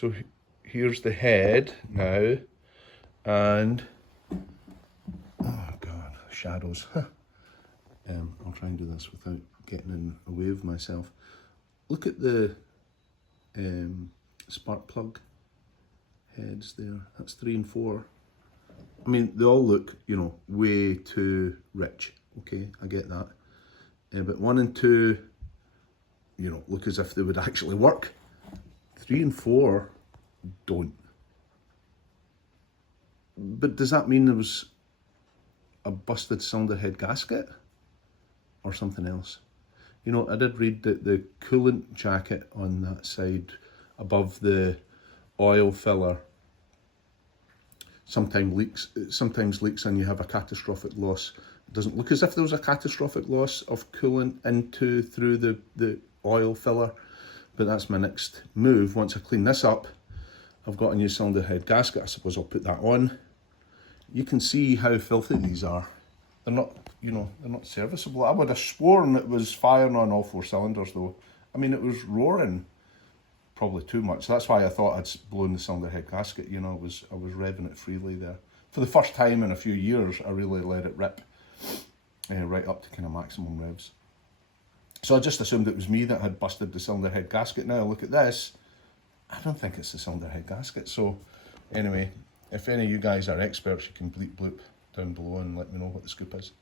So here's the head now, and oh god, shadows. I'll try and do this without getting in a way of myself. Look at the spark plug heads there. That's 3 and 4. I mean, they all look, you know, way too rich. Okay, I get that. But 1 and 2, you know, look as if they would actually work. 3 and 4 don't. But does that mean there was a busted cylinder head gasket or something else? You know, I did read that the coolant jacket on that side above the oil filler sometimes leaks and you have a catastrophic loss. It doesn't look as if there was a catastrophic loss of coolant through the oil filler, but that's my next move. Once I clean this up, I've got a new cylinder head gasket. I suppose I'll put that on. You can see how filthy these are. They're not, you know, they're not serviceable. I would have sworn it was firing on all 4 cylinders though. I mean, it was roaring probably too much. That's why I thought I'd blown the cylinder head gasket. You know, I was revving it freely there. For the first time in a few years, I really let it rip right up to kind of maximum revs. So I just assumed it was me that had busted the cylinder head gasket. Now I look at this, I don't think it's the cylinder head gasket. So anyway, if any of you guys are experts, you can bleep bloop down below and let me know what the scoop is.